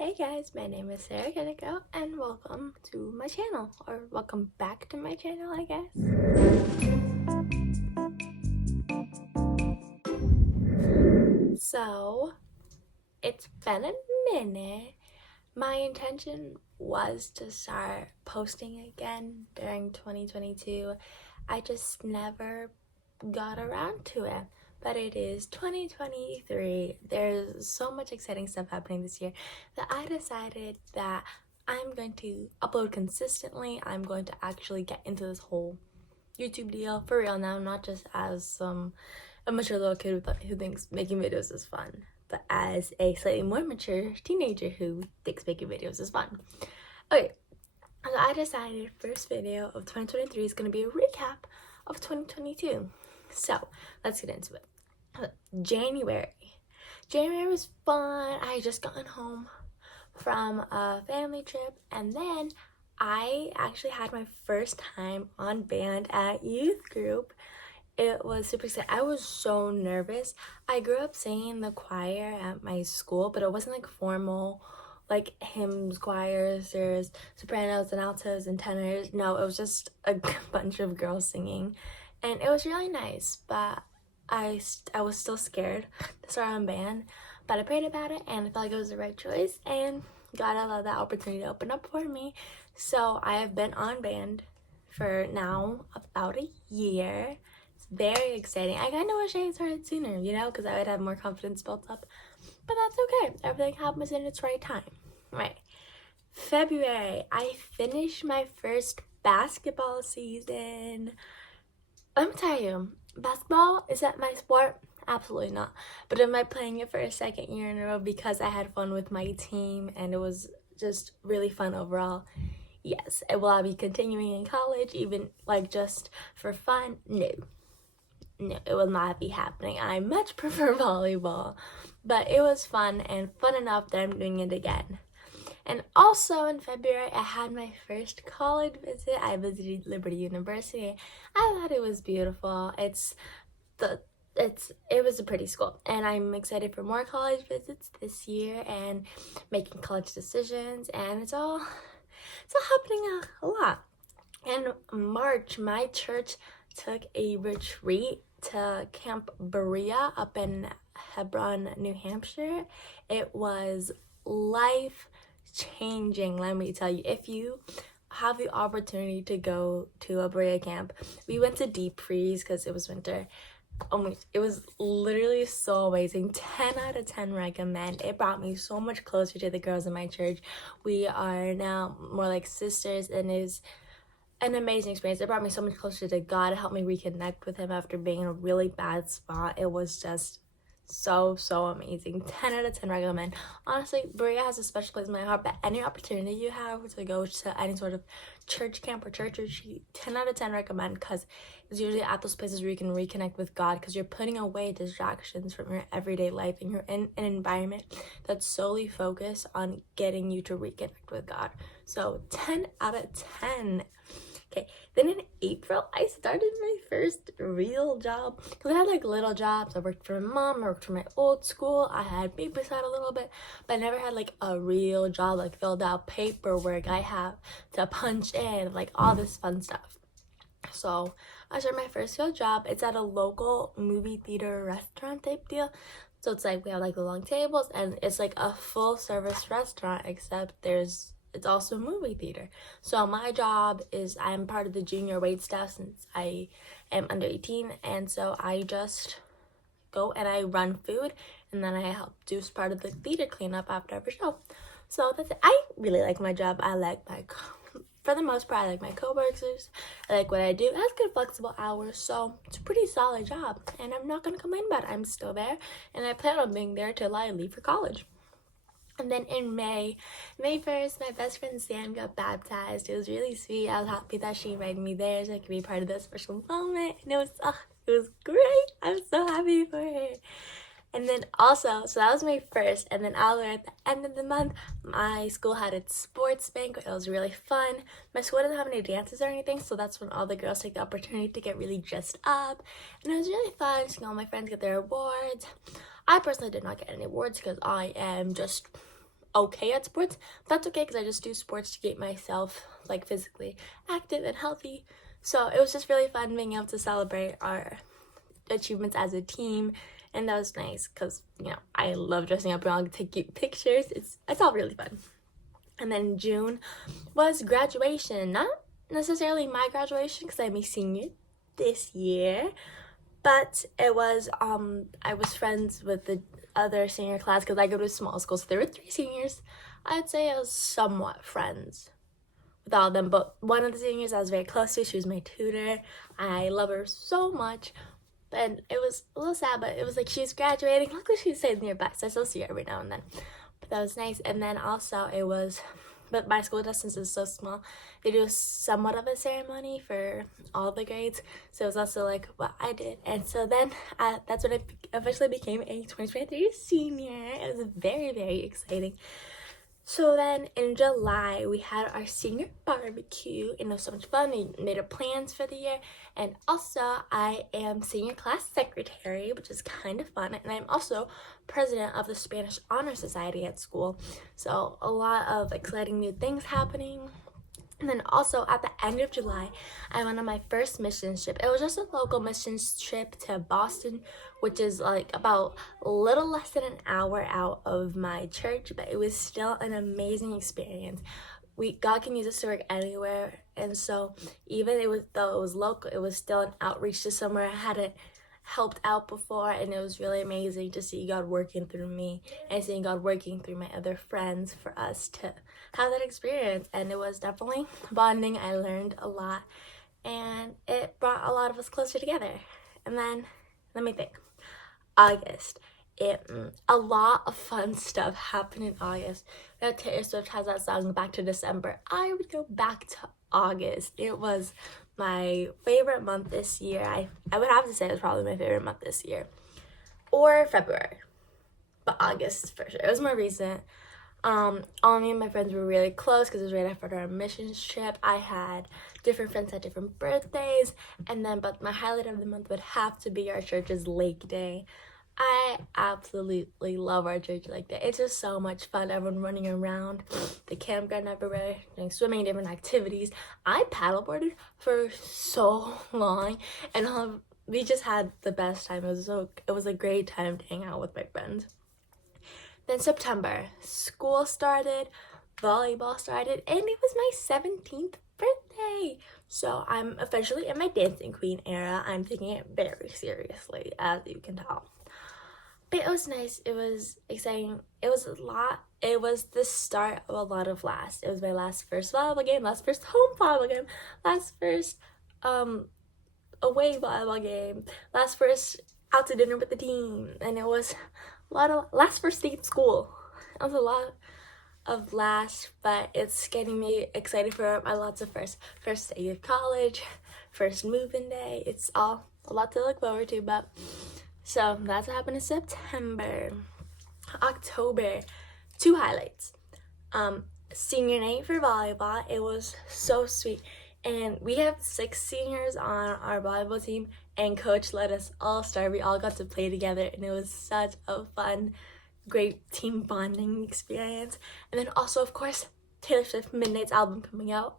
Hey guys, my name is Sarah Genico and welcome to my channel, or welcome back to my channel, I guess. So, it's been a minute. My intention was to start posting again during 2022. I just never got around to it. But it is 2023. There's so much exciting stuff happening this year that I decided that I'm going to upload consistently. I'm going to actually get into this whole YouTube deal for real now, not just as some immature little kid who thinks making videos is fun, but as a slightly more mature teenager who thinks making videos is fun. Okay, so I decided first video of 2023 is going to be a recap of 2022. So let's get into it. January was fun. I had just gotten home from a family trip, and then I actually had my first time on band at youth group. It was super exciting. I was so nervous. I grew up singing in the choir at my school, but it wasn't like formal, like hymns, choirs. There's sopranos and altos and tenors. No, it was just a bunch of girls singing, and it was really nice. But I was still scared to start on band, but I prayed about it and I felt like it was the right choice, and God allowed that opportunity to open up for me. So I have been on band for now about a year. It's very exciting. I kind of wish I had started sooner, because I would have more confidence built up, but that's okay. Everything happens in its right time. Right. February, I finished my first basketball season. Let me tell you, basketball, is that my sport? Absolutely not. But am I playing it for a second year in a row because I had fun with my team and it was just really fun overall? Yes. Will I be continuing in college, even like just for fun? No. No, it will not be happening. I much prefer volleyball, but it was fun and fun enough that I'm doing it again. And also in February, I had my first college visit. I visited Liberty University. I thought it was beautiful. It was a pretty school, and I'm excited for more college visits this year and making college decisions. And it's all happening a lot. In March, my church took a retreat to Camp Berea up in Hebron, New Hampshire. It was life changing, let me tell you. If you have the opportunity to go to a Berea camp, we went to deep freeze because it was winter. It was literally so amazing. 10 out of 10 recommend. It brought me so much closer to the girls in my church. We are now more like sisters, and it is an amazing experience. It brought me so much closer to God. It helped me reconnect with him after being in a really bad spot. It was just so amazing. 10 out of 10 recommend. Honestly, Berea has a special place in my heart, but any opportunity you have to go to any sort of church camp or church retreat, 10 out of 10 recommend, because it's usually at those places where you can reconnect with God, because you're putting away distractions from your everyday life and you're in an environment that's solely focused on getting you to reconnect with God. So 10 out of 10. Okay, then in April, I started my first real job. Because I had like little jobs. I worked for my mom, I worked for my old school, I had babysat a little bit, but I never had like a real job, like filled out paperwork I have to punch in, like all this fun stuff. So I started my first real job. It's at a local movie theater restaurant type deal. So it's like we have like the long tables, and it's like a full service restaurant, except it's also a movie theater. So my job is I'm part of the junior wait staff since I am under 18, and so I just go and I run food, and then I help do part of the theater cleanup after every show. So that's it. I really like my job. For the most part, I like my coworkers. I like what I do. It has good flexible hours, so it's a pretty solid job, and I'm not gonna complain about it. I'm still there, and I plan on being there till I leave for college. And then in May 1st, my best friend Sam got baptized. It was really sweet. I was happy that she invited me there so I could be part of that special moment. And it was great. I'm so happy for her. And then also, so that was May 1st. And then at the end of the month, my school had its sports banquet. It was really fun. My school doesn't have any dances or anything, so that's when all the girls take the opportunity to get really dressed up. And it was really fun seeing all my friends get their awards. I personally did not get any awards because I am just okay at sports. That's okay because I just do sports to keep myself like physically active and healthy. So it was just really fun being able to celebrate our achievements as a team, and that was nice because I love dressing up and all take cute pictures. It's all really fun. And then June was graduation. Not necessarily my graduation because I'm a senior this year, but it was I was friends with the other senior class because I go to a small school, so there were 3 seniors. I'd say I was somewhat friends with all of them, but one of the seniors I was very close to. She was my tutor. I love her so much. And it was a little sad, but it was like she's graduating. Look what she's saying nearby, so I still see her every now and then. But that was nice. And then also it was, but my school distance is so small, they do somewhat of a ceremony for all the grades. So it was also like what I did. And so then that's when I officially became a 2023 senior. It was very, very exciting. So then in July, we had our senior barbecue, and it was so much fun. We made our plans for the year, and also I am senior class secretary, which is kind of fun, and I'm also president of the Spanish Honor Society at school. So a lot of exciting new things happening. And then also at the end of July, I went on my first missions trip. It was just a local missions trip to Boston, which is like about a little less than an hour out of my church, but it was still an amazing experience. God can use us to work anywhere, and so even though it was local, it was still an outreach to somewhere I hadn't helped out before, and it was really amazing to see God working through me and seeing God working through my other friends for us to have that experience. And it was definitely bonding. I learned a lot, and it brought a lot of us closer together. And then let me think. August. A lot of fun stuff happened in August. Taylor Swift has that song Back to December. I would go back to August. It was my favorite month this year. I would have to say it was probably my favorite month this year. Or February. But August for sure. It was more recent. All me and my friends were really close because it was right after our missions trip. I had different friends had different birthdays, but my highlight of the month would have to be our church's Lake Day. I absolutely love our church Lake Day. It's just so much fun. Everyone running around the campground everywhere, doing swimming, different activities. I paddleboarded for so long, and we just had the best time. It was a great time to hang out with my friends. Then September, school started, volleyball started, and it was my 17th birthday. So I'm officially in my dancing queen era. I'm taking it very seriously, as you can tell. But it was nice. It was exciting. It was a lot. It was the start of a lot of last. It was my last first volleyball game, last first home volleyball game, last first away volleyball game, last first out to dinner with the team, and it was a lot of last first day of school. It was a lot of last, but it's getting me excited for my lots of first day of college, first move-in day. It's all a lot to look forward to. But so that's what happened in September. October, 2 highlights. Senior night for volleyball. It was so sweet. And we have 6 seniors on our volleyball team, and coach let us all start. We all got to play together, and it was such a fun, great team bonding experience. And then also, of course, Taylor Swift Midnight's album coming out.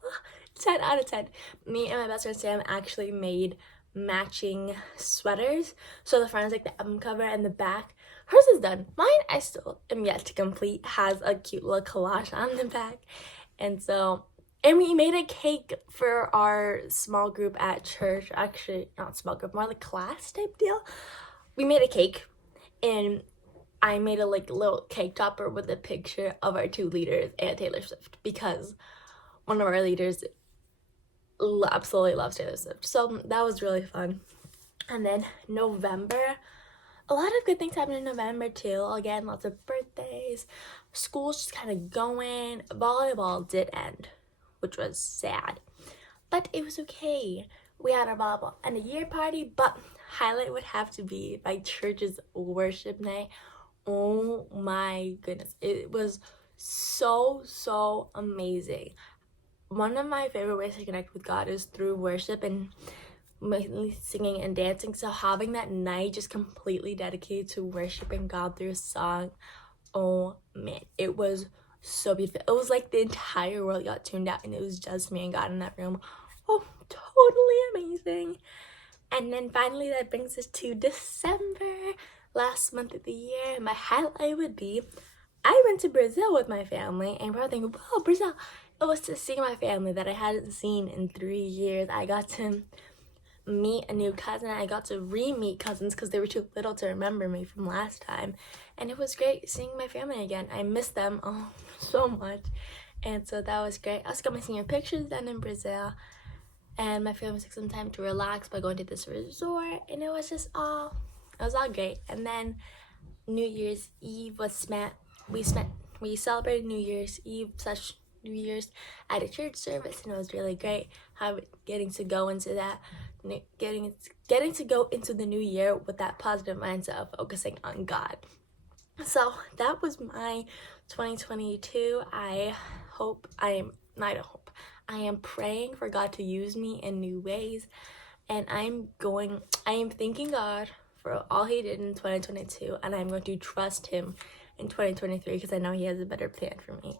10 out of 10. Me and my best friend Sam actually made matching sweaters. So the front is like the album cover, and the back, hers is done. Mine, I still am yet to complete, has a cute little collage on the back. And we made a cake for our small group at church. Actually, not small group, more like class type deal. We made a cake, and I made a little cake topper with a picture of our 2 leaders and Taylor Swift, because one of our leaders absolutely loves Taylor Swift. So that was really fun. And then November, a lot of good things happened in November too. Again, lots of birthdays. School's just kind of going. Volleyball did end, which was sad, but it was okay. We had our volleyball and a year party, but highlight would have to be my church's worship night. Oh my goodness, it was so amazing. One of my favorite ways to connect with God is through worship and mainly singing and dancing. So having that night just completely dedicated to worshiping God through a song, oh man, it was so beautiful. It was like the entire world got tuned out and it was just me and God in that room. Oh, totally amazing. And then finally that brings us to December, last month of the year. My highlight would be I went to Brazil with my family, and we're all thinking, wow, Brazil. It was to see my family that I hadn't seen in 3 years. I got to meet a new cousin. I got to re-meet cousins because they were too little to remember me from last time. And it was great seeing my family again. I missed them so much. And so that was great. I also got my senior pictures done in Brazil. And my family took some time to relax by going to this resort. And it was all great. And then New Year's Eve was we celebrated New Year's Eve / New Year's at a church service, and it was really great getting to go into the new year with that positive mindset of focusing on God. So that was my 2022. I am praying for God to use me in new ways, and I am thanking God for all he did in 2022, and I'm going to trust him in 2023 because I know he has a better plan for me.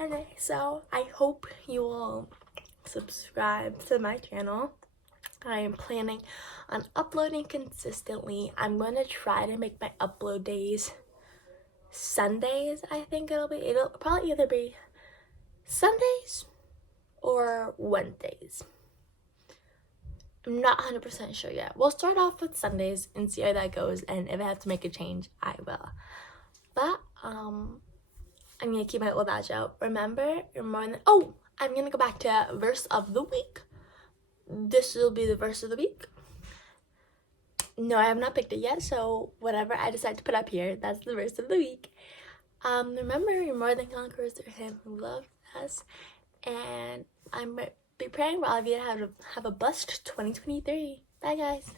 Okay, so I hope you will subscribe to my channel. I am planning on uploading consistently. I'm going to try to make my upload days Sundays. I think it'll probably either be Sundays or Wednesdays. I'm not 100% sure yet. We'll start off with Sundays and see how that goes, and if I have to make a change, I will. But I'm gonna keep my old badge out. Remember, you're more than I'm gonna go back to verse of the week. This will be the verse of the week. No, I have not picked it yet, so whatever I decide to put up here, that's the verse of the week. Remember, you're more than conquerors through him who loved us. And I'm be praying for all of you to have a blessed 2023. Bye, guys.